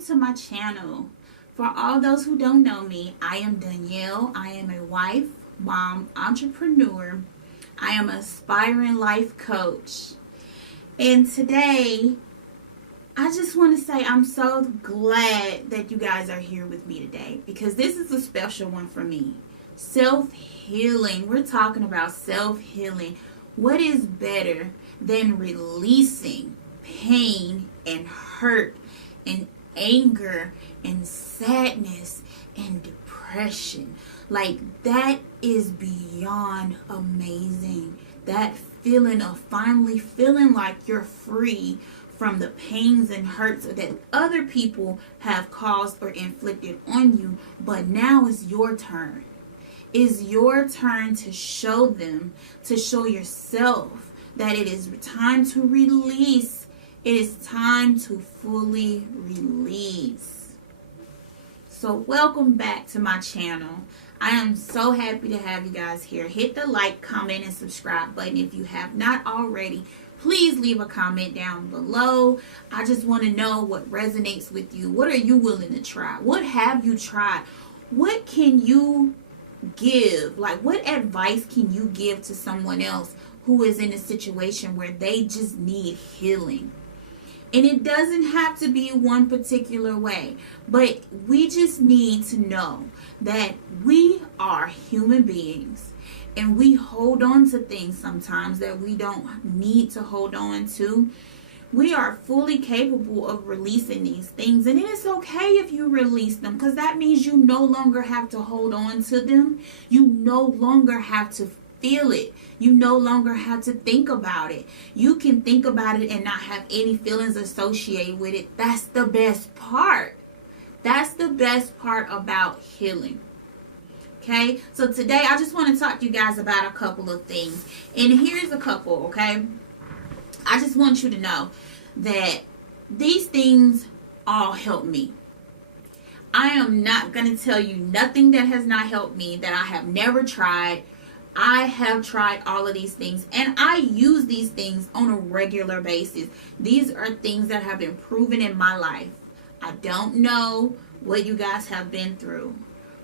welcome to my channel. For all those who don't know me, I am Danielle. I am a wife, mom, entrepreneur. I am an aspiring life coach. And today, I just want to say I'm so glad that you guys are here with me today because this is a special one for me. Self-healing. We're talking about self-healing. What is better than releasing pain and hurt and anger and sadness and depression? Like, that is beyond amazing. That feeling of finally feeling like you're free from the pains and hurts that other people have caused or inflicted on you, but now it's your turn. It's your turn to show them, to show yourself that it is time to release. It is time to fully release. So welcome back to my channel. I am so happy to have you guys here. Hit the like, comment, and subscribe button if you have not already. Please leave a comment down below. I just want to know what resonates with you. What are you willing to try? What have you tried? What can you give? Like, what advice can you give to someone else who is in a situation where they just need healing? And it doesn't have to be one particular way, but we just need to know that we are human beings and we hold on to things sometimes that we don't need to hold on to. We are fully capable of releasing these things, and it is okay if you release them, because that means you no longer have to hold on to them. You no longer have to feel it. You no longer have to think about it. You can think about it and not have any feelings associated with it. That's the best part. That's the best part about healing. Okay, so today I just want to talk to you guys about a couple of things. And here's a couple, okay? I just want you to know that these things all help me. I am not going to tell you nothing that has not helped me, that I have never tried. I have tried all of these things, and I use these things on a regular basis. These are things that have been proven in my life. I don't know what you guys have been through,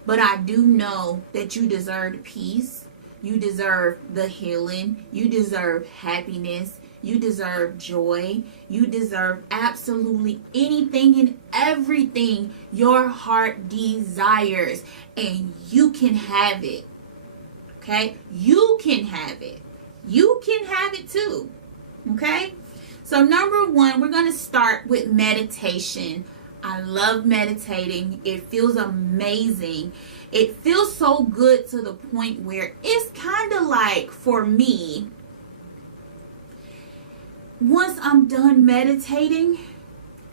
but I do know that you deserve peace. You deserve the healing. You deserve happiness. You deserve joy. You deserve absolutely anything and everything your heart desires, and you can have it. Okay, you can have it. You can have it too. Okay, so number one, we're going to start with meditation. I love meditating. It feels amazing. It feels so good to the point where it's kind of like, for me, once I'm done meditating,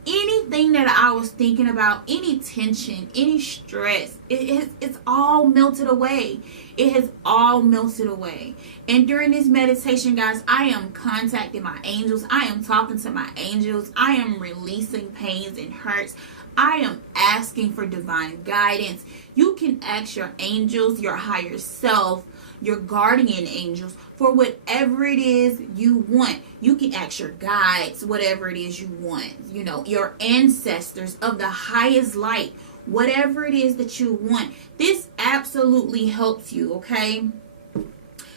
anything that I was thinking about, any tension, any stress, it's all melted away. It has all melted away. And during this meditation, guys, I am contacting my angels. I am talking to my angels. I am releasing pains and hurts. I am asking for divine guidance. You can ask your angels, your higher self, your guardian angels, for whatever it is you want. You can ask your guides, whatever it is you want. You know, your ancestors of the highest light, whatever it is that you want. This absolutely helps you, okay?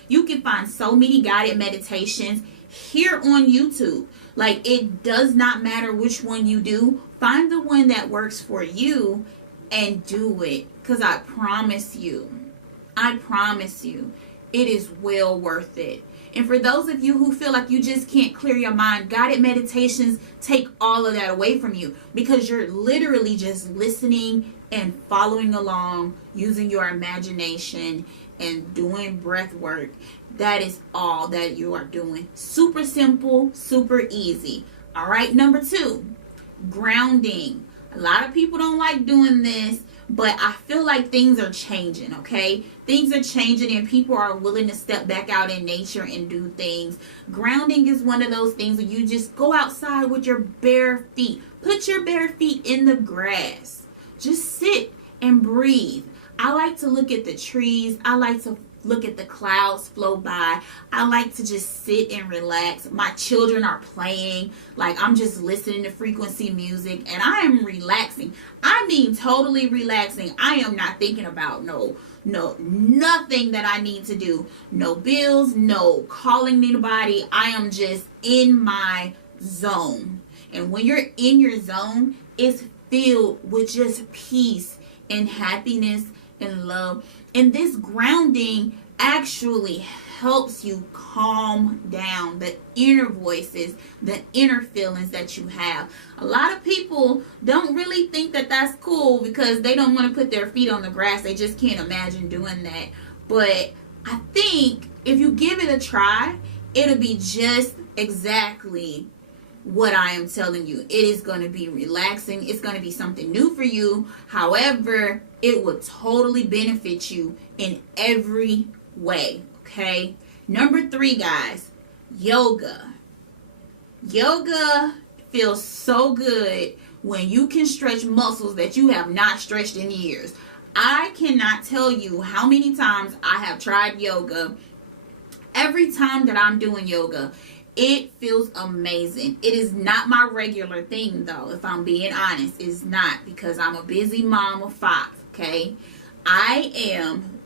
You can find so many guided meditations here on YouTube. Like, it does not matter which one you do. Find the one that works for you and do it. Because I promise you, it is well worth it. And for those of you who feel like you just can't clear your mind, guided meditations take all of that away from you, because you're literally just listening and following along, using your imagination and doing breath work. That is all that you are doing. Super simple, super easy. All right, number two, grounding. A lot of people don't like doing this, but I feel like things are changing, okay? Things are changing and people are willing to step back out in nature and do things. Grounding is one of those things where you just go outside with your bare feet. Put your bare feet in the grass. Just sit and breathe. I like to look at the trees. I like to look at the clouds flow by. I like to just sit and relax. My children are playing. Like, I'm just listening to frequency music and I am relaxing. I mean, totally relaxing. I am not thinking about nothing that I need to do. No bills, no calling anybody. I am just in my zone. And when you're in your zone, it's filled with just peace and happiness and love. And this grounding actually helps you calm down the inner voices, the inner feelings that you have. A lot of people don't really think that that's cool because they don't want to put their feet on the grass. They just can't imagine doing that. But I think if you give it a try, it'll be just exactly what I am telling you. It is going to be relaxing. It's going to be something new for you. However, it will totally benefit you in every way. Okay. Number 3, guys, yoga. Yoga feels so good when you can stretch muscles that you have not stretched in years. I cannot tell you how many times I have tried yoga. Every time that I'm doing yoga, it feels amazing. It is not my regular thing, though, if I'm being honest. It's not, because I'm a busy mom of 5, okay? I am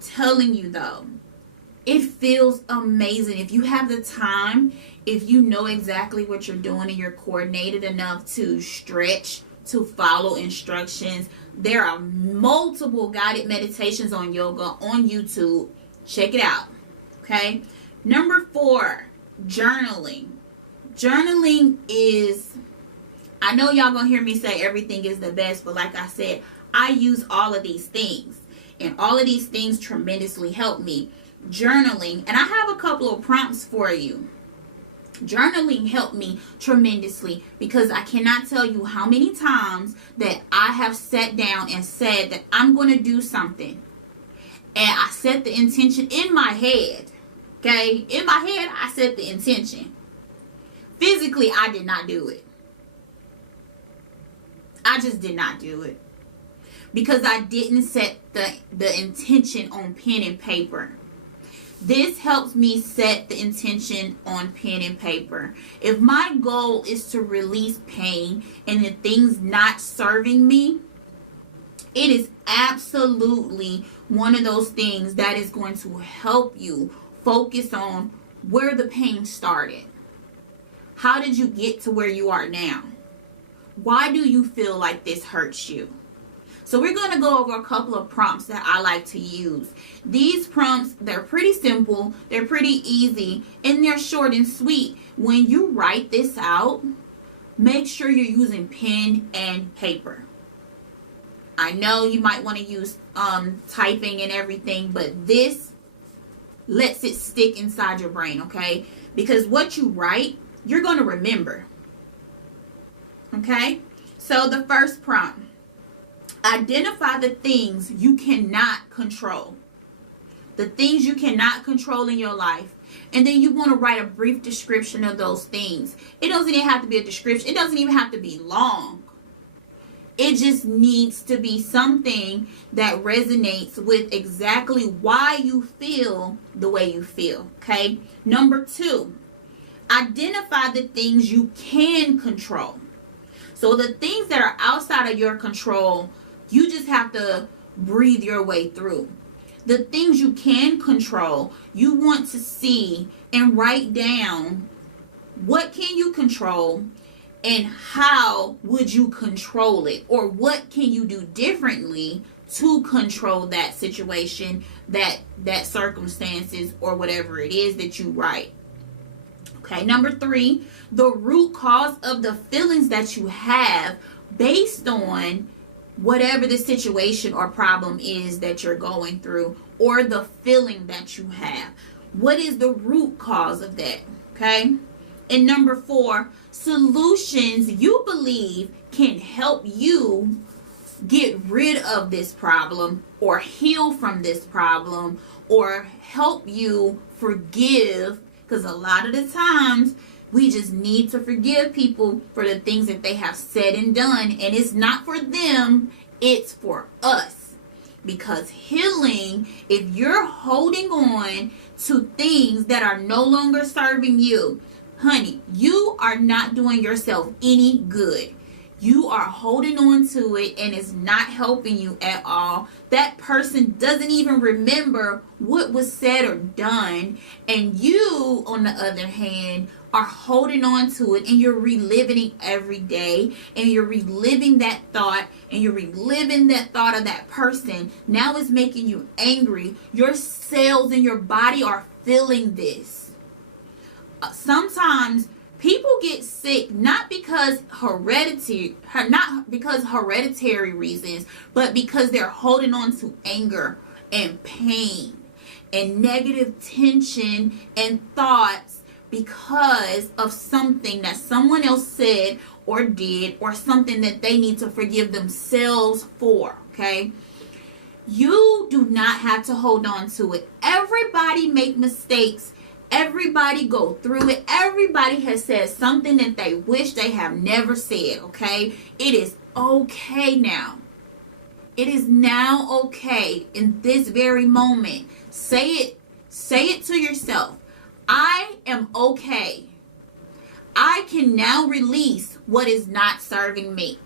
telling you, though, it feels amazing. If you have the time, if you know exactly what you're doing and you're coordinated enough to stretch, to follow instructions, there are multiple guided meditations on yoga on YouTube. Check it out, okay? Number 4. Journaling. Journaling is, I know y'all gonna hear me say everything is the best, but like I said, I use all of these things, and all of these things tremendously help me. Journaling, and I have a couple of prompts for you. Journaling helped me tremendously because I cannot tell you how many times that I have sat down and said that I'm going to do something, and I set the intention in my head. Okay, in my head, I set the intention. Physically, I did not do it. I just did not do it because I didn't set the intention on pen and paper. This helps me set the intention on pen and paper. If my goal is to release pain and the things not serving me, it is absolutely one of those things that is going to help you focus on where the pain started. How did you get to where you are now? Why do you feel like this hurts you? So we're going to go over a couple of prompts that I like to use. These prompts, they're pretty simple, they're pretty easy, and they're short and sweet. When you write this out, make sure you're using pen and paper. I know you might want to use typing and everything, but this lets it stick inside your brain, okay? Because what you write, you're going to remember. Okay? So the first prompt, identify the things you cannot control. The things you cannot control in your life. And then you want to write a brief description of those things. It doesn't even have to be a description. It doesn't even have to be long. It just needs to be something that resonates with exactly why you feel the way you feel, okay? Number 2, identify the things you can control. So the things that are outside of your control, you just have to breathe your way through. The things you can control, you want to see and write down what can you control and how would you control it, or what can you do differently to control that situation, that circumstances, or whatever it is that you write. Okay, number 3, the root cause of the feelings that you have based on whatever the situation or problem is that you're going through, or the feeling that you have. What is the root cause of that? Okay. And number 4, solutions you believe can help you get rid of this problem or heal from this problem or help you forgive, because a lot of the times we just need to forgive people for the things that they have said and done, and it's not for them, it's for us. Because healing, if you're holding on to things that are no longer serving you, honey, you are not doing yourself any good. You are holding on to it and it's not helping you at all. That person doesn't even remember what was said or done. And you, on the other hand, are holding on to it and you're reliving it every day. And you're reliving that thought and you're reliving that thought of that person. Now it's making you angry. Your cells in your body are feeling this. Sometimes people get sick not because hereditary reasons, but because they're holding on to anger and pain and negative tension and thoughts because of something that someone else said or did, or something that they need to forgive themselves for. Okay? You do not have to hold on to it. Everybody make mistakes. Everybody go through it. Everybody has said something that they wish they have never said, okay? It is okay now. It is now okay in this very moment. Say it to yourself. I am okay. I can now release what is not serving me.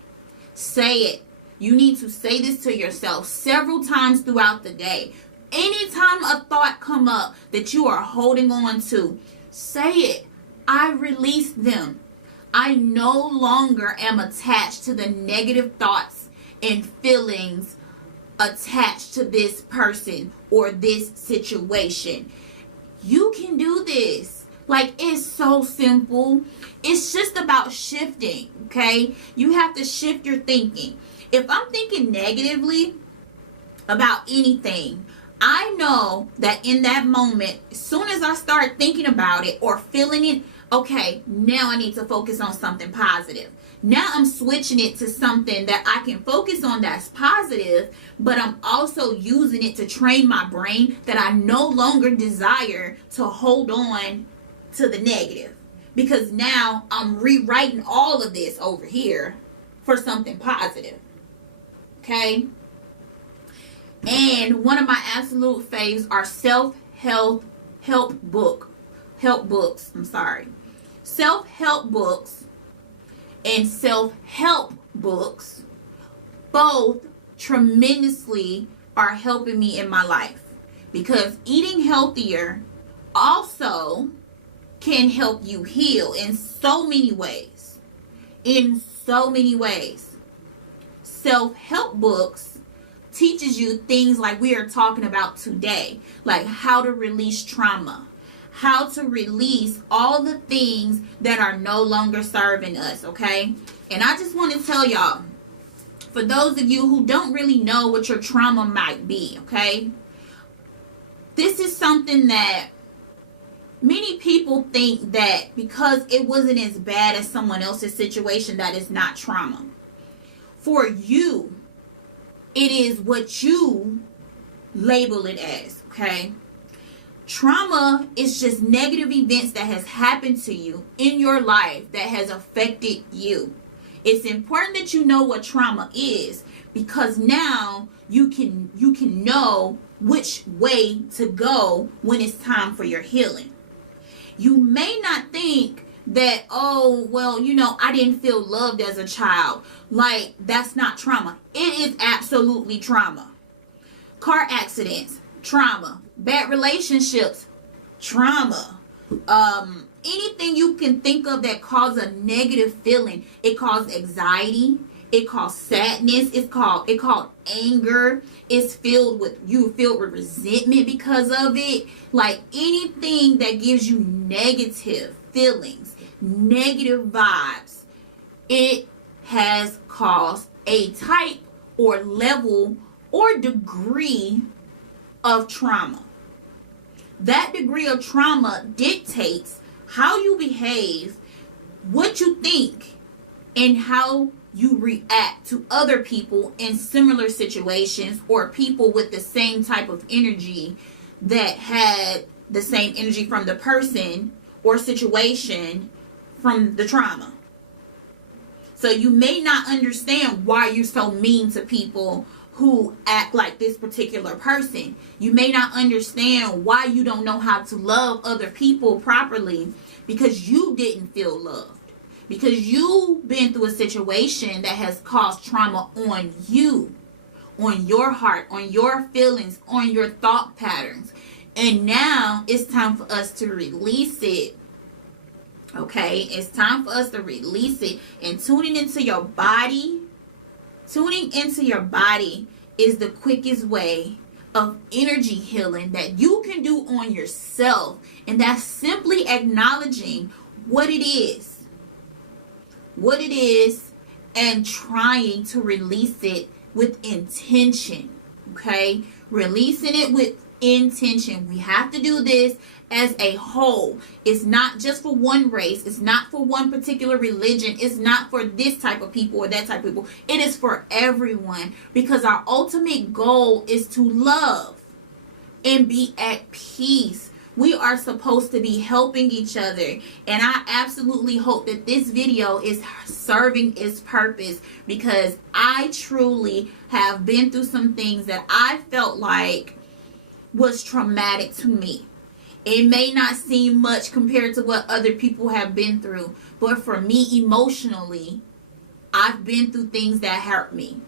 Say it. You need to say this to yourself several times throughout the day. Anytime a thought come up that you are holding on to, say it. I release them. I no longer am attached to the negative thoughts and feelings attached to this person or this situation. You can do this. Like, it's so simple. It's just about shifting, okay? You have to shift your thinking. If I'm thinking negatively about anything, I know that in that moment, as soon as I start thinking about it or feeling it, okay, now I need to focus on something positive. Now I'm switching it to something that I can focus on that's positive, but I'm also using it to train my brain that I no longer desire to hold on to the negative. Because now I'm rewriting all of this over here for something positive. Okay? And one of my absolute faves are self-help books. Self-help books and self-help books both tremendously are helping me in my life. Because eating healthier also can help you heal in so many ways. Self-help books teaches you things like we are talking about today, like how to release trauma, how to release all the things that are no longer serving us, okay? And I just want to tell y'all, for those of you who don't really know what your trauma might be, okay? This is something that many people think that because it wasn't as bad as someone else's situation, that is not trauma. For you, it is what you label it as, okay? Trauma is just negative events that has happened to you in your life that has affected you. It's important that you know what trauma is, because now you can know which way to go when it's time for your healing. You may not think that, oh, well, I didn't feel loved as a child. Like, that's not trauma. It is absolutely trauma. Car accidents, trauma. Bad relationships, trauma. Anything you can think of that causes a negative feeling. It causes anxiety. It causes sadness. It's called anger. It's filled with resentment because of it. Like, anything that gives you negative feelings, negative vibes, it has caused a type or level or degree of trauma. That degree of trauma dictates how you behave, what you think, and how you react to other people in similar situations, or people with the same type of energy that had the same energy from the person or situation from the trauma. So you may not understand why you're so mean to people who act like this particular person. You may not understand why you don't know how to love other people properly, because you didn't feel loved. Because you've been through a situation that has caused trauma on you, on your heart, on your feelings, on your thought patterns. And now it's time for us to release it. Okay? It's time for us to release it. And tuning into your body is the quickest way of energy healing that you can do on yourself. And that's simply acknowledging what it is. And trying to release it with intention. Okay? Releasing it with intention. We have to do this as a whole. It's not just for one race. It's not for one particular religion. It's not for this type of people or that type of people. It is for everyone, because our ultimate goal is to love and be at peace. We are supposed to be helping each other, and I absolutely hope that this video is serving its purpose, because I truly have been through some things that I felt like was traumatic to me. It may not seem much compared to what other people have been through, but for me emotionally, I've been through things that hurt me.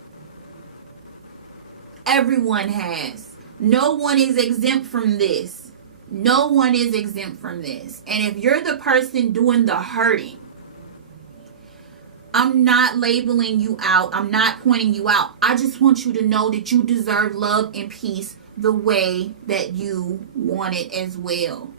Everyone has. No one is exempt from this. No one is exempt from this. And if you're the person doing the hurting, I'm not labeling you out. I'm not pointing you out. I just want you to know that you deserve love and peace the way that you want it as well.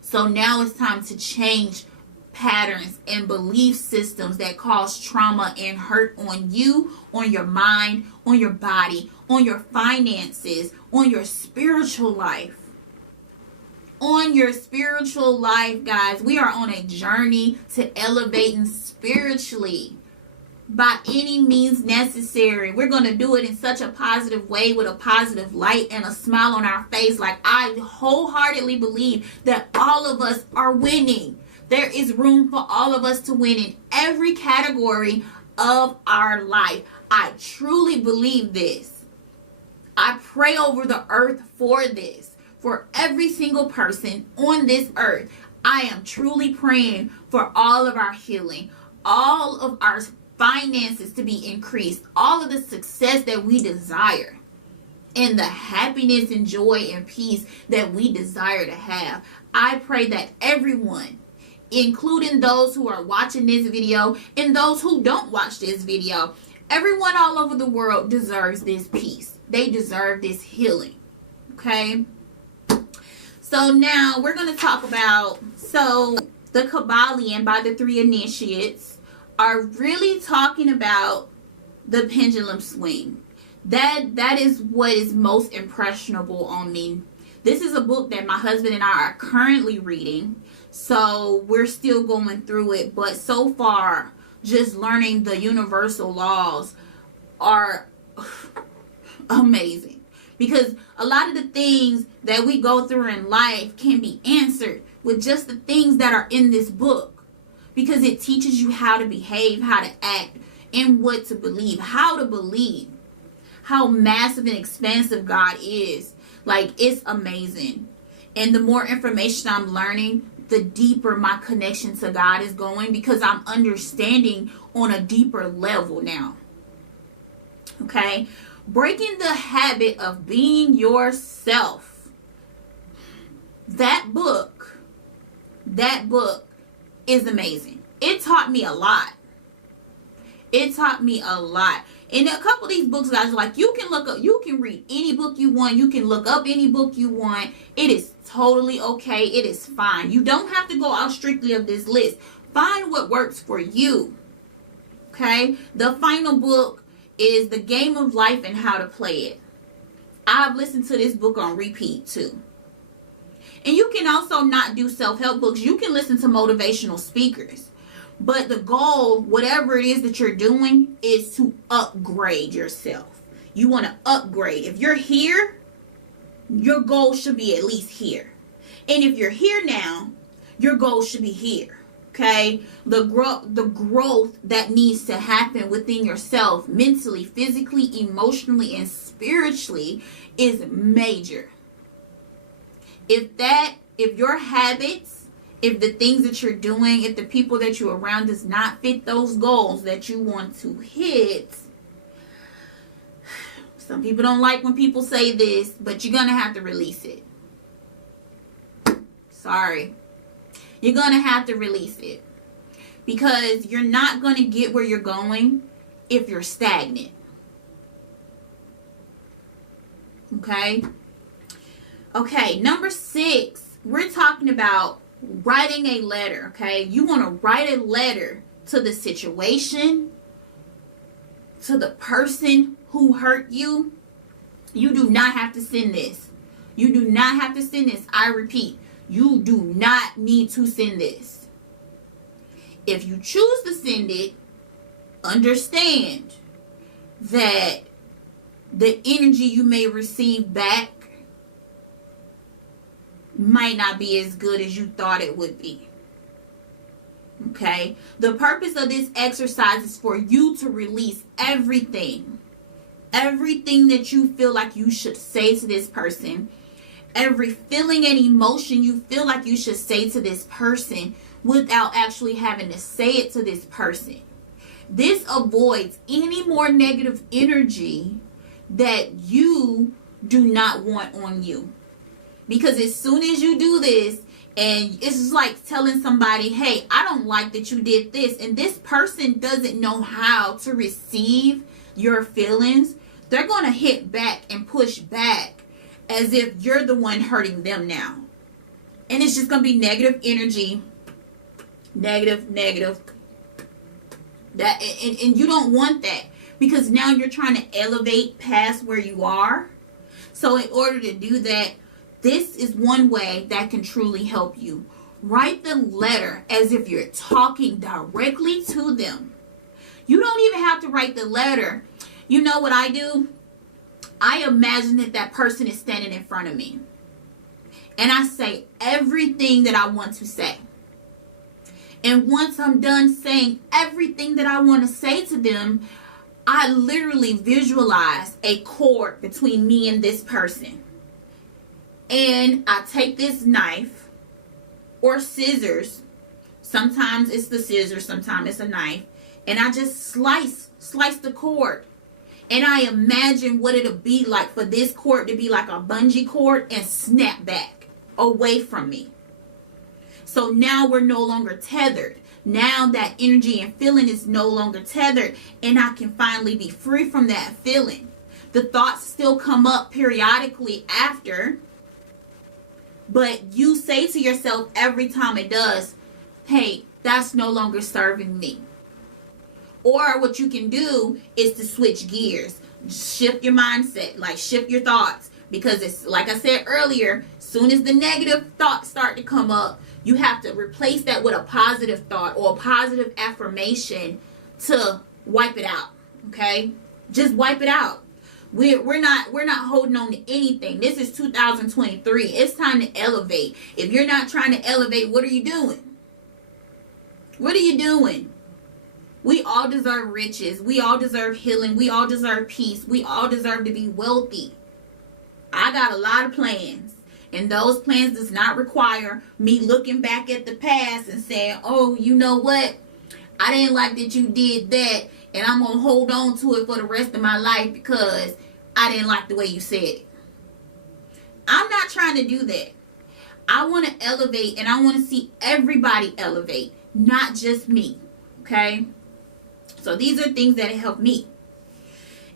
So now it's time to change patterns and belief systems that cause trauma and hurt on you, on your mind, on your body, on your finances, on your spiritual life. On your spiritual life, guys. We are on a journey to elevating spiritually by any means necessary. We're going to do it in such a positive way, with a positive light and a smile on our face. Like, I wholeheartedly believe that all of us are winning. There is room for all of us to win in every category of our life. I truly believe this. I pray over the earth for this. For every single person on this earth, I am truly praying for all of our healing, all of our finances to be increased, all of the success that we desire, and the happiness and joy and peace that we desire to have. I pray that everyone, including those who are watching this video and those who don't watch this video, everyone all over the world deserves this peace. They deserve this healing. Okay? So now we're going to talk about, the Kabbalion by the three initiates are really talking about the pendulum swing. That is what is most impressionable on me. This is a book that my husband and I are currently reading. So we're still going through it. But so far, just learning the universal laws are amazing. Because a lot of the things that we go through in life can be answered with just the things that are in this book. Because it teaches you how to behave, how to act, and what to believe. How to believe. How massive and expansive God is. Like, it's amazing. And the more information I'm learning, the deeper my connection to God is going. Because I'm understanding on a deeper level now. Okay? Breaking the habit of being yourself. That book is amazing. It taught me a lot. And a couple of these books, guys, like, you can read any book you want. You can look up any book you want. It is totally okay. It is fine. You don't have to go out strictly of this list. Find what works for you. Okay? The final book is The Game of Life and How to Play It. I've listened to this book on repeat too. And you can also not do self-help books. You can listen to motivational speakers. But the goal, whatever it is that you're doing, is to upgrade yourself. You want to upgrade. If you're here, your goal should be at least here. And if you're here now, your goal should be here. Okay, the growth that needs to happen within yourself, mentally, physically, emotionally, and spiritually, is major. If your habits, if the things that you're doing, if the people that you're around does not fit those goals that you want to hit, some people don't like when people say this, but you're gonna have to release it. Sorry. You're going to have to release it, because you're not going to get where you're going if you're stagnant. Okay? Okay, number 6, we're talking about writing a letter, okay? You want to write a letter to the situation, to the person who hurt you. You do not have to send this. You do not have to send this. I repeat. You do not need to send this. If you choose to send it, understand that the energy you may receive back might not be as good as you thought it would be. Okay? The purpose of this exercise is for you to release everything. Everything that you feel like you should say to this person. Every feeling and emotion you feel like you should say to this person without actually having to say it to this person. This avoids any more negative energy that you do not want on you. Because as soon as you do this, and it's just like telling somebody, hey, I don't like that you did this, and this person doesn't know how to receive your feelings, they're going to hit back and push back as if you're the one hurting them now. And it's just going to be negative energy. Negative. That, and you don't want that, because now you're trying to elevate past where you are. So in order to do that, this is one way that can truly help you. Write the letter as if you're talking directly to them. You don't even have to write the letter. You know what I do? I imagine that person is standing in front of me. And I say everything that I want to say. And once I'm done saying everything that I want to say to them, I literally visualize a cord between me and this person. And I take this knife or scissors. Sometimes it's the scissors, sometimes it's a knife. And I just slice the cord. And I imagine what it'll be like for this cord to be like a bungee cord and snap back away from me. So now we're no longer tethered. Now that energy and feeling is no longer tethered, and I can finally be free from that feeling. The thoughts still come up periodically after, but you say to yourself every time it does, hey, that's no longer serving me. Or what you can do is to switch gears. Shift your mindset, like shift your thoughts. Because it's like I said earlier, soon as the negative thoughts start to come up, you have to replace that with a positive thought or a positive affirmation to wipe it out. Okay? Just wipe it out. We're not holding on to anything. This is 2023. It's time to elevate. If you're not trying to elevate, what are you doing? What are you doing? We all deserve riches. We all deserve healing. We all deserve peace. We all deserve to be wealthy. I got a lot of plans. And those plans does not require me looking back at the past and saying, oh, you know what? I didn't like that you did that, and I'm going to hold on to it for the rest of my life because I didn't like the way you said it. I'm not trying to do that. I want to elevate, and I want to see everybody elevate, not just me. Okay? So these are things that help me.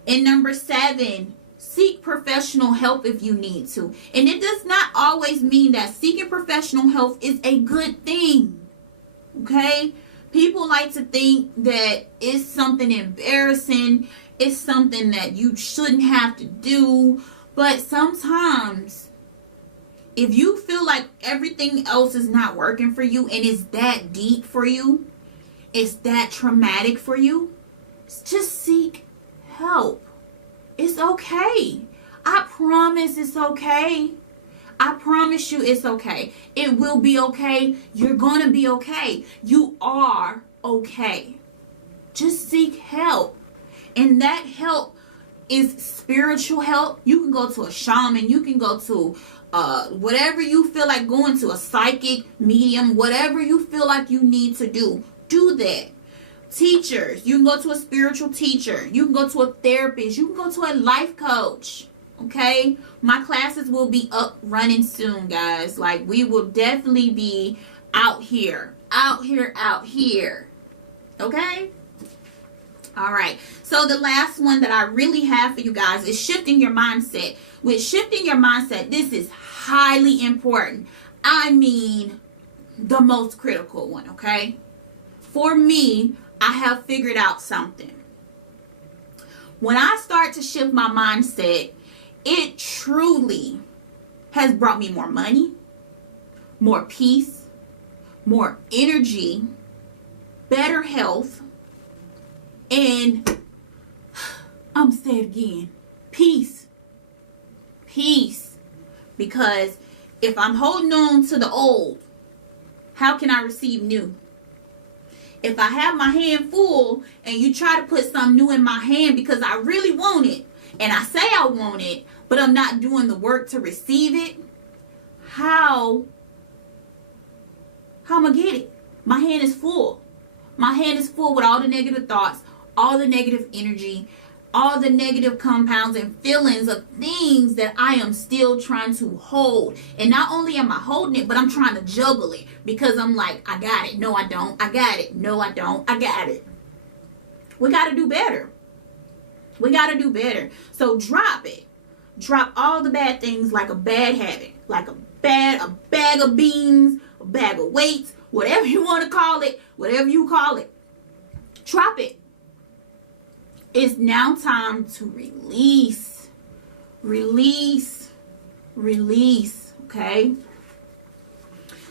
And number 7, seek professional help if you need to. And it does not always mean that seeking professional help is a good thing. Okay? People like to think that it's something embarrassing. It's something that you shouldn't have to do. But sometimes, if you feel like everything else is not working for you and it's that deep for you, it's that traumatic for you, just seek help. It's okay. I promise it's okay. I promise you it's okay. It will be okay. You're going to be okay. You are okay. Just seek help. And that help is spiritual help. You can go to a shaman. You can go to whatever you feel like going to, a psychic, medium, whatever you feel like you need to do. Do that. Teachers. You can go to a spiritual teacher. You can go to a therapist. You can go to a life coach. Okay? My classes will be up running soon, guys. Like, we will definitely be out here. Okay? All right. So the last one that I really have for you guys is shifting your mindset. With shifting your mindset, this is highly important. I mean, the most critical one, okay? For me, I have figured out something. When I start to shift my mindset, it truly has brought me more money, more peace, more energy, better health, and I'm going to say it again, peace. Peace. Because if I'm holding on to the old, how can I receive new? If I have my hand full and you try to put something new in my hand because I really want it, and I say I want it, but I'm not doing the work to receive it, how am I going to get it? My hand is full. My hand is full with all the negative thoughts, all the negative energy, all the negative compounds and feelings of things that I am still trying to hold. And not only am I holding it, but I'm trying to juggle it because I'm like, I got it. No, I don't. I got it. No, I don't. I got it. We got to do better. We got to do better. So drop it. Drop all the bad things like a bad habit, like a bag of beans, a bag of weights, whatever you want to call it, whatever you call it. Drop it. It's now time to release. Release. Release. Okay?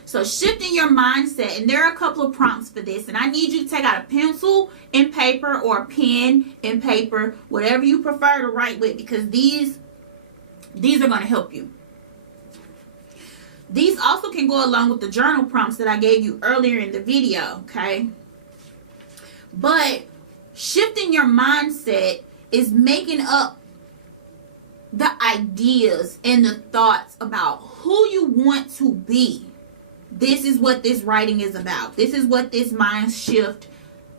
So shifting your mindset, and there are a couple of prompts for this, and I need you to take out a pencil and paper or a pen and paper, whatever you prefer to write with, because these are going to help you. These also can go along with the journal prompts that I gave you earlier in the video, okay? But shifting your mindset is making up the ideas and the thoughts about who you want to be. This is what this writing is about. This is what this mind shift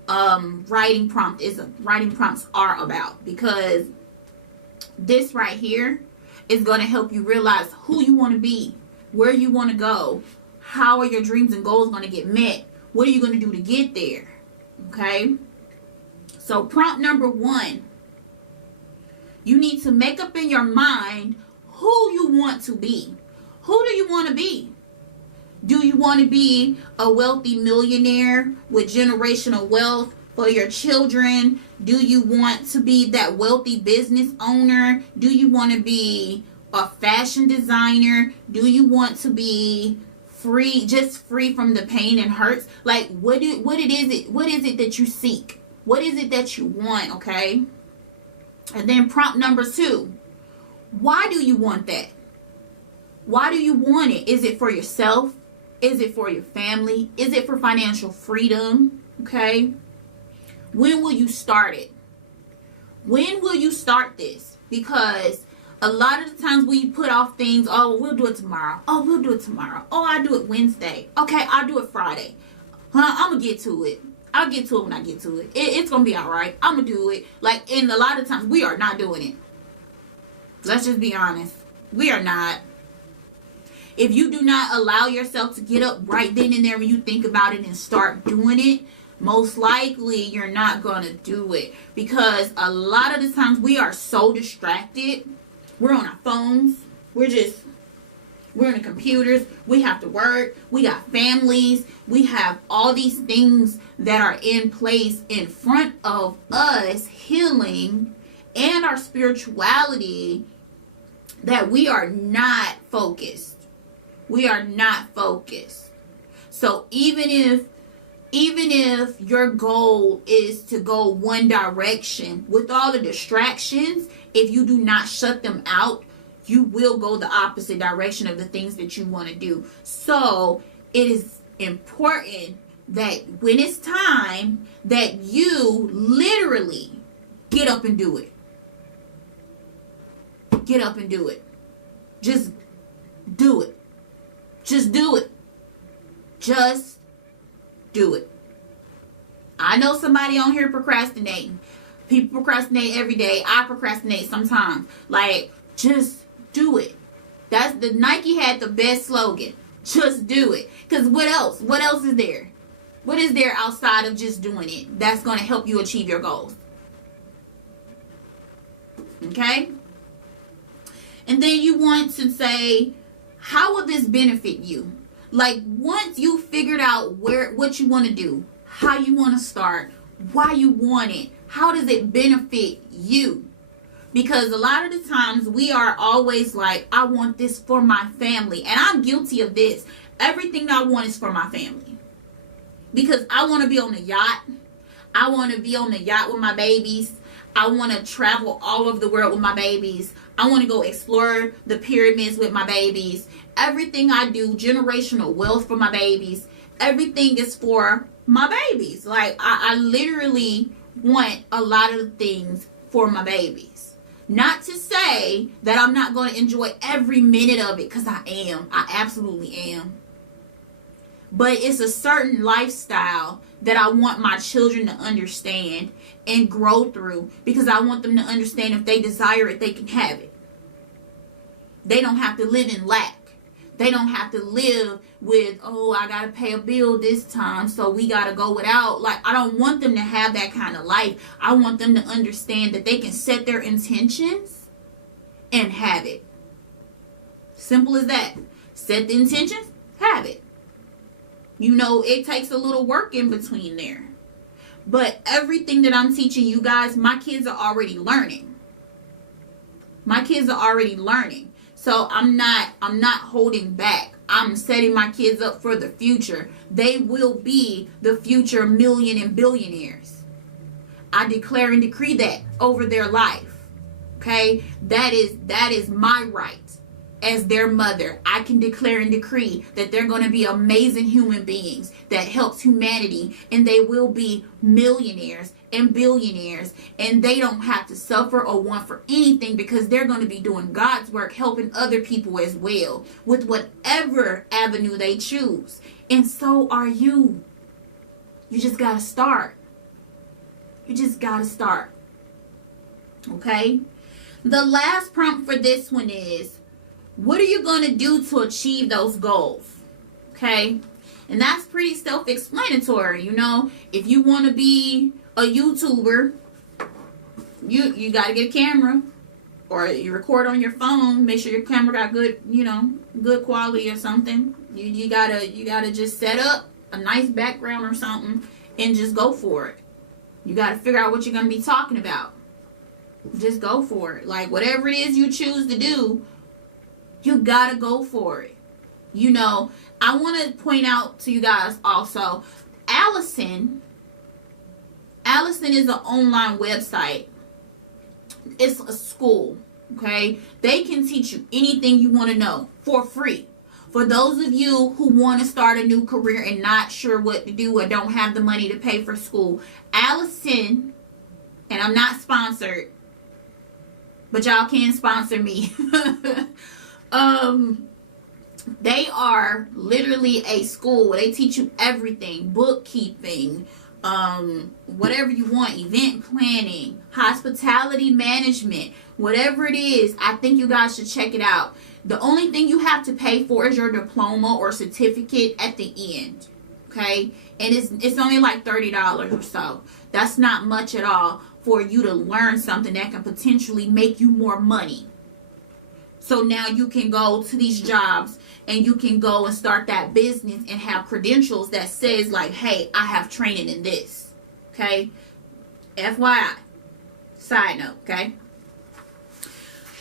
writing prompts are about, because this right here is going to help you realize who you want to be, where you want to go, how are your dreams and goals going to get met, what are you going to do to get there. Okay? So prompt number 1, you need to make up in your mind who you want to be. Who do you want to be? Do you want to be a wealthy millionaire with generational wealth for your children? Do you want to be that wealthy business owner? Do you want to be a fashion designer? Do you want to be free from the pain and hurts? Like, what is it that you seek? What is it that you want, okay? And then prompt number 2. Why do you want that? Why do you want it? Is it for yourself? Is it for your family? Is it for financial freedom? Okay? When will you start it? When will you start this? Because a lot of the times we put off things. Oh, we'll do it tomorrow. Oh, we'll do it tomorrow. Oh, I'll do it Wednesday. Okay, I'll do it Friday. I'm going to get to it. I'll get to it when I get to it. It's going to be all right. I'm going to do it. Like, and a lot of times we are not doing it. Let's just be honest. We are not. If you do not allow yourself to get up right then and there when you think about it and start doing it, most likely you're not going to do it. Because a lot of the times we are so distracted. We're on our phones. We're in the computers. We have to work. We got families. We have all these things that are in place in front of us, healing and our spirituality, that we are not focused. We are not focused. So even if your goal is to go one direction, with all the distractions, if you do not shut them out, you will go the opposite direction of the things that you want to do. So it is important that when it's time, that you literally get up and do it. Get up and do it. Just do it. Just do it. Just do it. I know somebody on here procrastinating. People procrastinate every day. I procrastinate sometimes. Like, just do it. That's the Nike had the best slogan. Just do it. Because what else? What else is there? What is there outside of just doing it that's going to help you achieve your goals? Okay? And then you want to say, how will this benefit you? Like, once you figured out what you want to do, how you want to start, why you want it, how does it benefit you? Because a lot of the times we are always like, I want this for my family. And I'm guilty of this. Everything I want is for my family. Because I want to be on the yacht. I want to be on the yacht with my babies. I want to travel all over the world with my babies. I want to go explore the pyramids with my babies. Everything I do, generational wealth for my babies. Everything is for my babies. Like, I literally want a lot of the things for my babies. Not to say that I'm not going to enjoy every minute of it, because I am. I absolutely am. But it's a certain lifestyle that I want my children to understand and grow through, because I want them to understand if they desire it, they can have it. They don't have to live in lack. They don't have to live with, oh, I got to pay a bill this time, so we got to go without. Like, I don't want them to have that kind of life. I want them to understand that they can set their intentions and have it. Simple as that. Set the intentions, have it. You know, it takes a little work in between there. But everything that I'm teaching you guys, my kids are already learning. My kids are already learning. So I'm not holding back. I'm setting my kids up for the future. They will be the future million and billionaires. I declare and decree that over their life. Okay? That is my right as their mother. I can declare and decree that they're going to be amazing human beings that helps humanity, and they will be millionaires and billionaires, and they don't have to suffer or want for anything, because they're going to be doing God's work, helping other people as well with whatever avenue they choose. And so are you. You just got to start. You just got to start. Okay? The last prompt for this one is, what are you going to do to achieve those goals? Okay? And that's pretty self-explanatory. You know, if you want to be a YouTuber, you got to get a camera, or you record on your phone. Make sure your camera got good, good quality or something. You gotta just set up a nice background or something and just go for it. You got to figure out what you're going to be talking about. Just go for it. Like, whatever it is you choose to do, you got to go for it. You know, I want to point out to you guys also, Allison is an online website. It's a school, okay? They can teach you anything you want to know for free. For those of you who want to start a new career and not sure what to do or don't have the money to pay for school, Allison, and I'm not sponsored, but y'all can sponsor me. They are literally a school where they teach you everything, bookkeeping, whatever you want, event planning, hospitality management, whatever it is. I think you guys should check it out. The only thing you have to pay for is your diploma or certificate at the end. Okay? And it's only like $30 or so. That's not much at all for you to learn something that can potentially make you more money. So now you can go to these jobs and you can go and start that business and have credentials that says like, hey, I have training in this. Okay? FYI. Side note, okay?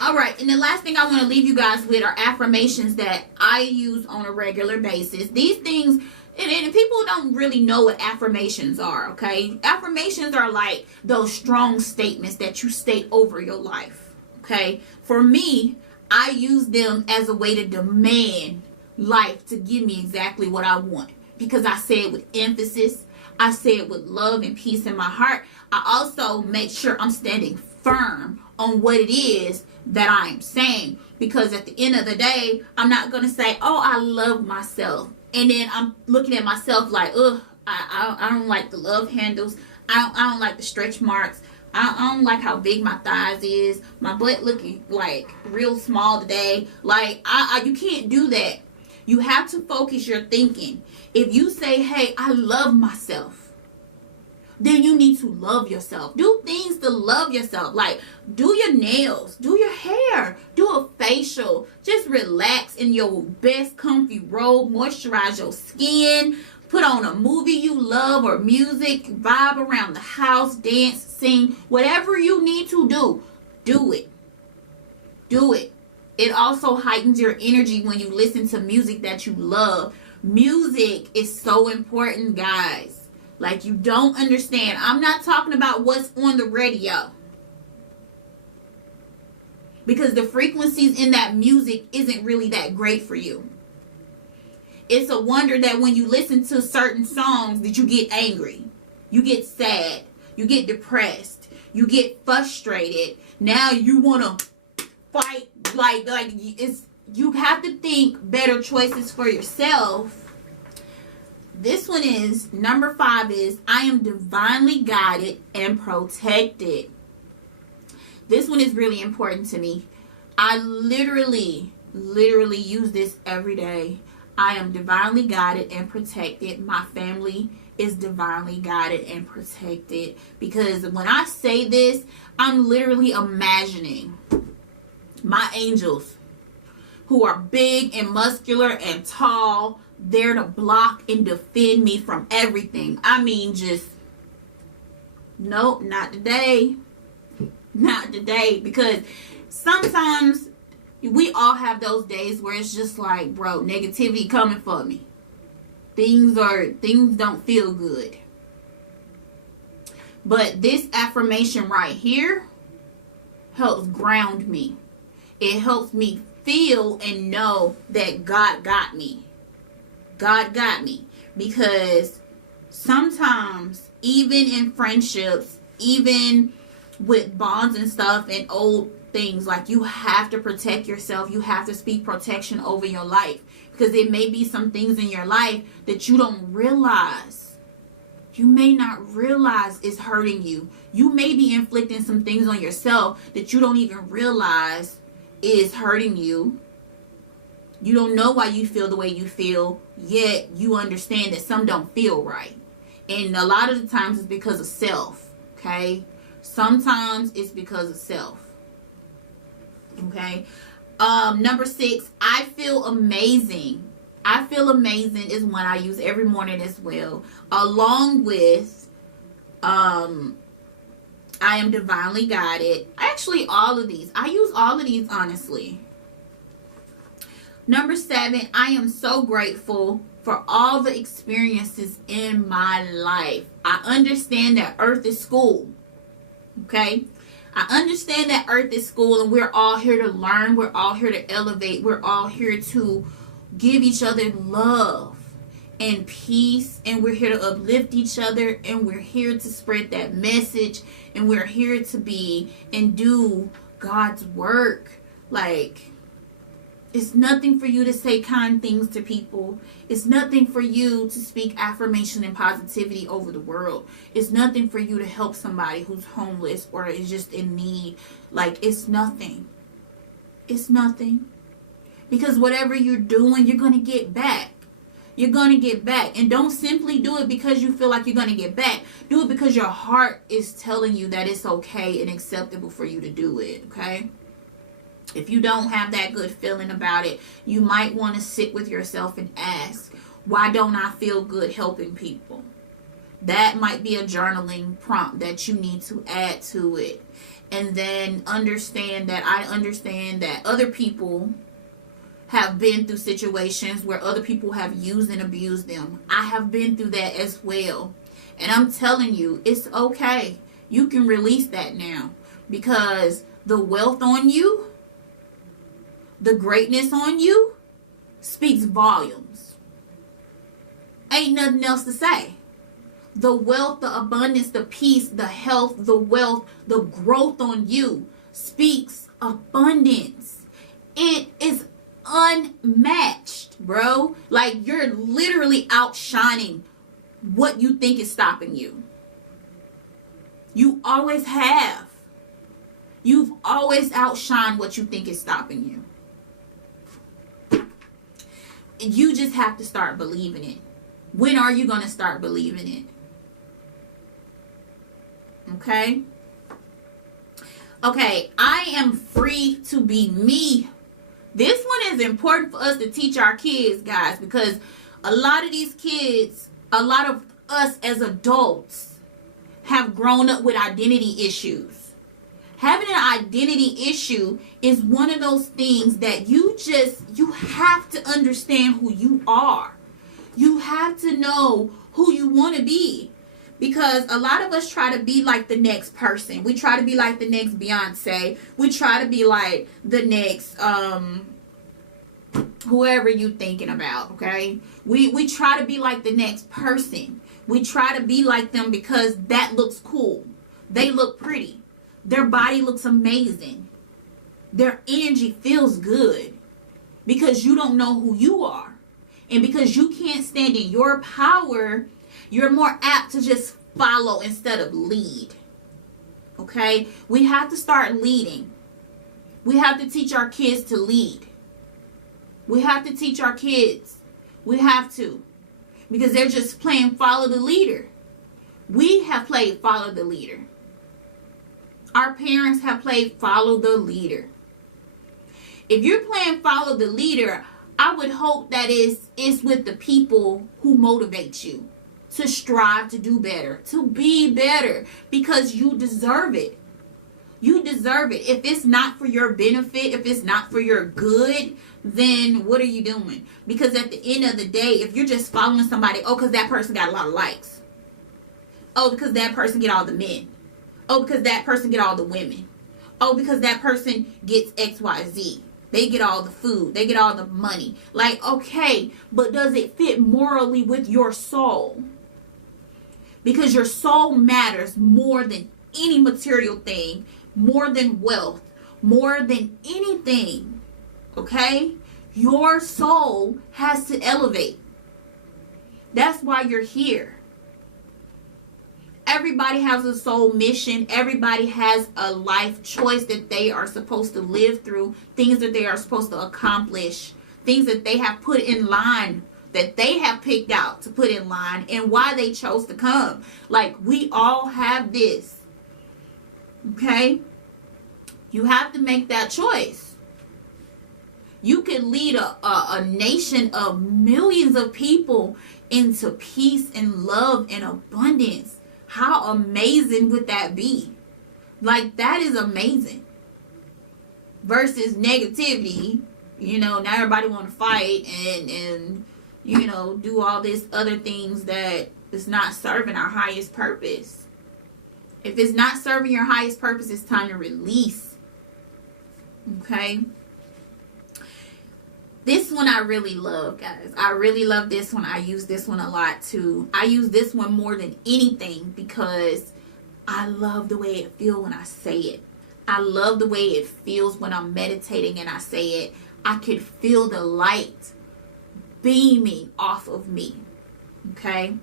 All right, and the last thing I want to leave you guys with are affirmations that I use on a regular basis. These things, and people don't really know what affirmations are, okay? Affirmations are like those strong statements that you state over your life, okay? For me, I use them as a way to demand life to give me exactly what I want. Because I say it with emphasis. I say it with love and peace in my heart. I also make sure I'm standing firm on what it is that I am saying. Because at the end of the day, I'm not going to say, oh, I love myself. And then I'm looking at myself like, ugh, I don't like the love handles. I don't like the stretch marks. I don't like how big my thighs is. My butt looking like real small today. Like, you can't do that. You have to focus your thinking. If you say, hey, I love myself, then you need to love yourself. Do things to love yourself. Like, do your nails, do your hair, do a facial. Just relax in your best comfy robe, moisturize your skin, put on a movie you love or music, vibe around the house, dance, sing, whatever you need to do, do it. Do it. It also heightens your energy when you listen to music that you love. Music is so important, guys. Like, you don't understand. I'm not talking about what's on the radio. Because the frequencies in that music isn't really that great for you. It's a wonder that when you listen to certain songs that you get angry. You get sad. You get depressed. You get frustrated. Now you want to fight. Like it's, you have to think better choices for yourself. This one is, number 5 is, I am divinely guided and protected. This one is really important to me. I literally use this every day. I am divinely guided and protected. My family is divinely guided and protected. Because when I say this, I'm literally imagining my angels, who are big and muscular and tall, there to block and defend me from everything. I mean, just, nope, not today. Not today. Because sometimes we all have those days where it's just like, bro, negativity coming for me. Things don't feel good. But this affirmation right here helps ground me. It helps me feel and know that God got me. God got me. Because sometimes, even in friendships, even with bonds and stuff and old things, like, you have to protect yourself. You have to speak protection over your life. Because there may be some things in your life that you don't realize. You may not realize is hurting you. You may be inflicting some things on yourself that you don't even realize is hurting you. You don't know why you feel the way you feel, yet you understand that some don't feel right. And a lot of the times it's because of self, okay? Sometimes it's because of self, okay? Number 6, I feel amazing. I feel amazing is one I use every morning as well. Along with, I am divinely guided. Actually, all of these. I use all of these, honestly. Number 7, I am so grateful for all the experiences in my life. I understand that Earth is school. Okay? I understand that Earth is school and we're all here to learn. We're all here to elevate. We're all here to give each other love and peace. And we're here to uplift each other. And we're here to spread that message. And we're here to be and do God's work. Like, it's nothing for you to say kind things to people. It's nothing for you to speak affirmation and positivity over the world. It's nothing for you to help somebody who's homeless or is just in need. Like, it's nothing. It's nothing. Because whatever you're doing, you're going to get back. You're going to get back. And don't simply do it because you feel like you're going to get back. Do it because your heart is telling you that it's okay and acceptable for you to do it. Okay? If you don't have that good feeling about it, you might want to sit with yourself and ask, why don't I feel good helping people? That might be a journaling prompt that you need to add to it. And then understand that other people have been through situations where other people have used and abused them. I have been through that as well. And I'm telling you, it's okay. You can release that now. Because the wealth on you The greatness on you speaks volumes. Ain't nothing else to say. The wealth, the abundance, the peace, the health, the wealth, the growth on you speaks abundance. It is unmatched, bro. Like, you're literally outshining what you think is stopping you. You always have. You've always outshined what you think is stopping you. You just have to start believing it. When are you going to start believing it? Okay? Okay, I am free to be me. This one is important for us to teach our kids, guys, because a lot of these kids, a lot of us as adults have grown up with identity issues. Having an identity issue is one of those things that you have to understand who you are. You have to know who you want to be. Because a lot of us try to be like the next person. We try to be like the next Beyonce. We try to be like the next whoever you thinking about, okay? We try to be like the next person. We try to be like them because that looks cool. They look pretty. Their body looks amazing. Their energy feels good. Because you don't know who you are. And because you can't stand in your power, you're more apt to just follow instead of lead. Okay? We have to start leading. We have to teach our kids to lead. We have to teach our kids. We have to. Because they're just playing follow the leader. We have played follow the leader. Our parents have played follow the leader. If you're playing follow the leader, I would hope that it's with the people who motivate you to strive to do better, to be better, because you deserve it. You deserve it. If it's not for your benefit, if it's not for your good, then what are you doing? Because at the end of the day, if you're just following somebody, oh, because that person got a lot of likes. Oh, because that person get all the men. Oh, because that person get all the women. Oh, because that person gets XYZ. They get all the food. They get all the money. Like, okay, but does it fit morally with your soul? Because your soul matters more than any material thing, more than wealth, more than anything. Okay? Your soul has to elevate. That's why you're here. Everybody has a soul mission. Everybody has a life choice that they are supposed to live through. Things that they are supposed to accomplish. Things that they have put in line. That they have picked out to put in line. And why they chose to come. Like, we all have this. Okay? You have to make that choice. You can lead a nation of millions of people into peace and love and abundance. How amazing would that be? Like, that is amazing. Versus negativity, now everybody want to fight and do all these other things that is not serving our highest purpose. If it's not serving your highest purpose, it's time to release. Okay? This one I really love, guys. I really love this one. I use this one a lot too. I use this one more than anything because I love the way it feels when I say it. I love the way it feels when I'm meditating and I say it. I could feel the light beaming off of me. Okay?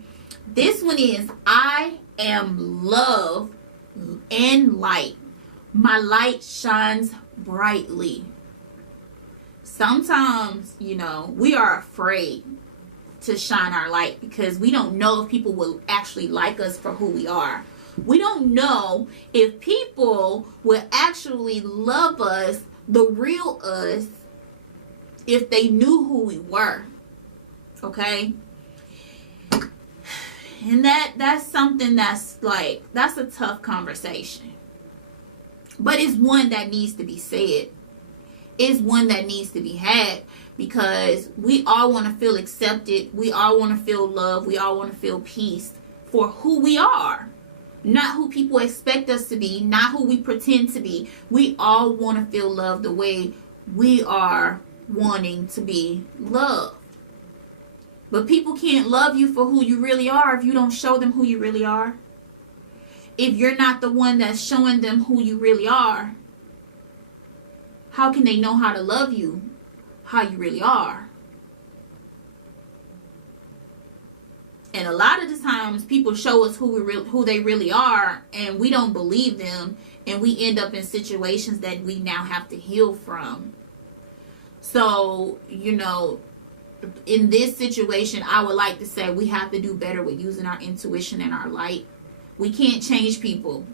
This one is, I am love and light. My light shines brightly. Sometimes, we are afraid to shine our light because we don't know if people will actually like us for who we are. We don't know if people will actually love us, the real us, if they knew who we were. Okay? And that's something that's a tough conversation. But it's one that needs to be said. It's one that needs to be had because we all want to feel accepted. We all want to feel love. We all want to feel peace for who we are. Not who people expect us to be. Not who we pretend to be. We all want to feel love the way we are wanting to be loved. But people can't love you for who you really are if you don't show them who you really are. If you're not the one that's showing them who you really are, how can they know how to love you, how you really are? And a lot of the times people show us who they really are, and we don't believe them, and we end up in situations that we now have to heal from. So, in this situation, I would like to say we have to do better with using our intuition and our light. We can't change people,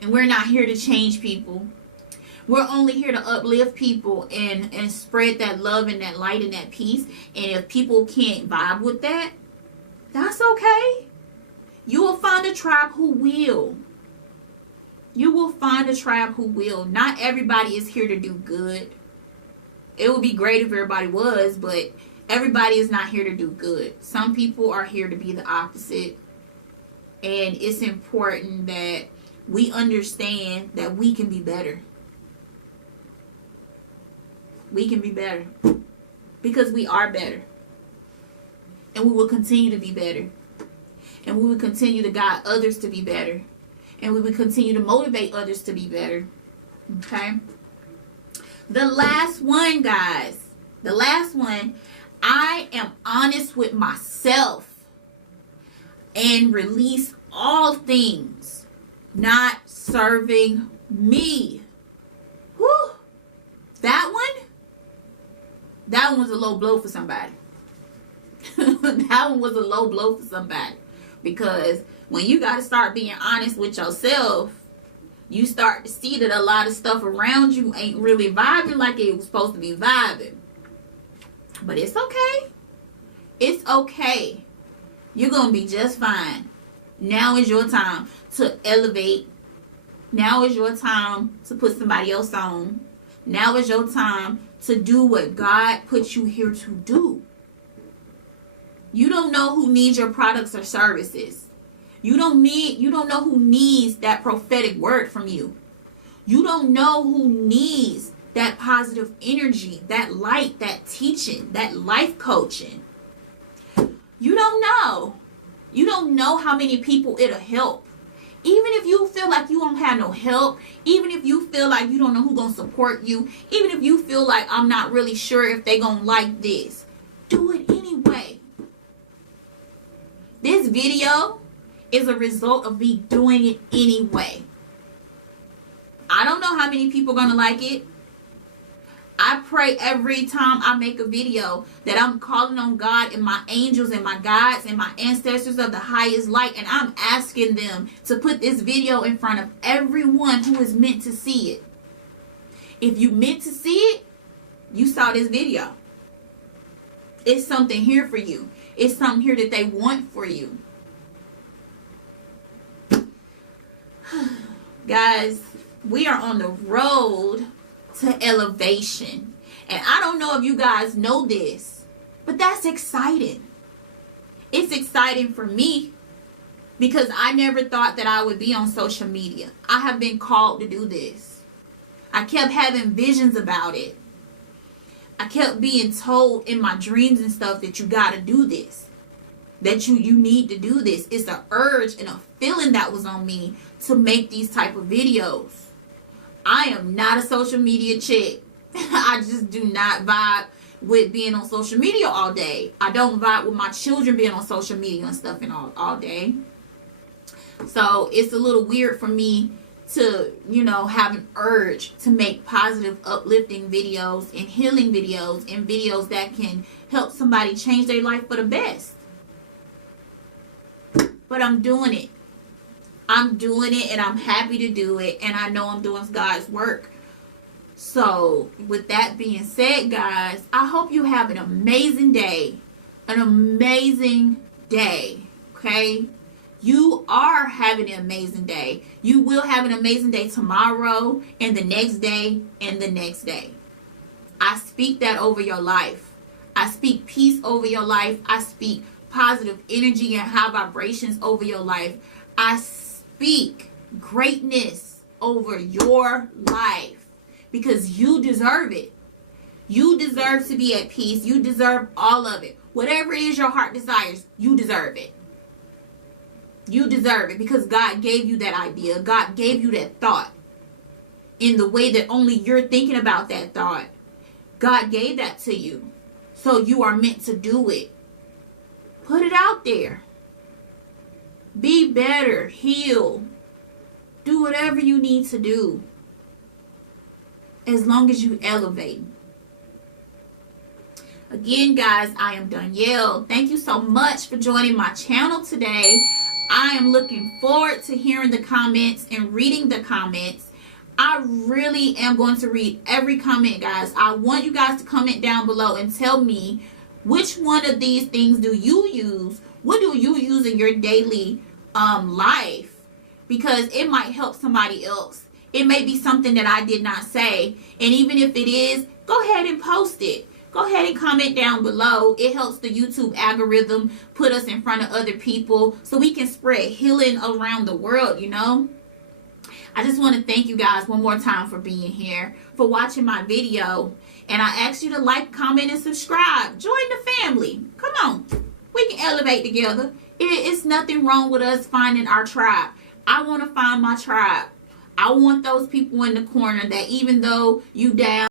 and we're not here to change people. We're only here to uplift people and spread that love and that light and that peace. And if people can't vibe with that, that's okay. You will find a tribe who will. You will find a tribe who will. Not everybody is here to do good. It would be great if everybody was, but everybody is not here to do good. Some people are here to be the opposite. And it's important that we understand that we can be better. We can be better. Because we are better. And we will continue to be better. And we will continue to guide others to be better. And we will continue to motivate others to be better. Okay? The last one, guys. The last one. I am honest with myself. And release all things not serving me. Whew. That one was a low blow for somebody. That one was a low blow for somebody. Because when you got to start being honest with yourself, you start to see that a lot of stuff around you ain't really vibing like it was supposed to be vibing. But it's okay. It's okay. You're going to be just fine. Now is your time to elevate. Now is your time to put somebody else on. Now is your time to do what God put you here to do. You don't know who needs your products or services. You don't know who needs that prophetic word from you. You don't know who needs that positive energy, that light, that teaching, that life coaching. You don't know. You don't know how many people it'll help. Even if you feel like you don't have no help, even if you feel like you don't know who's going to support you, even if you feel like I'm not really sure if they're going to like this, do it anyway. This video is a result of me doing it anyway. I don't know how many people are going to like it. I pray every time I make a video that I'm calling on God and my angels and my guides and my ancestors of the highest light, and I'm asking them to put this video in front of everyone who is meant to see it. If you meant to see it, you saw this video. It's something here for you. It's something here that they want for you. Guys, we are on the road to elevation. And I don't know if you guys know this, but that's exciting. It's exciting for me because I never thought that I would be on social media. I have been called to do this. I kept having visions about it. I kept being told in my dreams and stuff that you got to do this. That you need to do this. It's an urge and a feeling that was on me to make these type of videos. I am not a social media chick. I just do not vibe with being on social media all day. I don't vibe with my children being on social media and stuff and all day. So it's a little weird for me to, have an urge to make positive, uplifting videos and healing videos and videos that can help somebody change their life for the best. But I'm doing it. I'm doing it and I'm happy to do it. And I know I'm doing God's work. So with that being said, guys, I hope you have an amazing day. An amazing day. Okay? You are having an amazing day. You will have an amazing day tomorrow and the next day and the next day. I speak that over your life. I speak peace over your life. I speak positive energy and high vibrations over your life. I speak greatness over your life because you deserve it. You deserve to be at peace. You deserve all of it. Whatever it is your heart desires, you deserve it. You deserve it because God gave you that idea. God gave you that thought in the way that only you're thinking about that thought. God gave that to you. So you are meant to do it. Put it out there. Be better. Heal. Do whatever you need to do. As long as you elevate. Again, guys, I am Danielle. Thank you so much for joining my channel today. I am looking forward to hearing the comments and reading the comments. I really am going to read every comment, guys. I want you guys to comment down below and tell me which one of these things do you use? What do you use in your daily life? Because it might help somebody else. It may be something that I did not say. And even if it is, go ahead and post it. Go ahead and comment down below. It helps the YouTube algorithm put us in front of other people so we can spread healing around the world, you know. I just want to thank you guys one more time for being here, for watching my video. And I ask you to like, comment, and subscribe. Join the family. Come on. We can elevate together. It's nothing wrong with us finding our tribe. I want to find my tribe. I want those people in the corner that even though you down,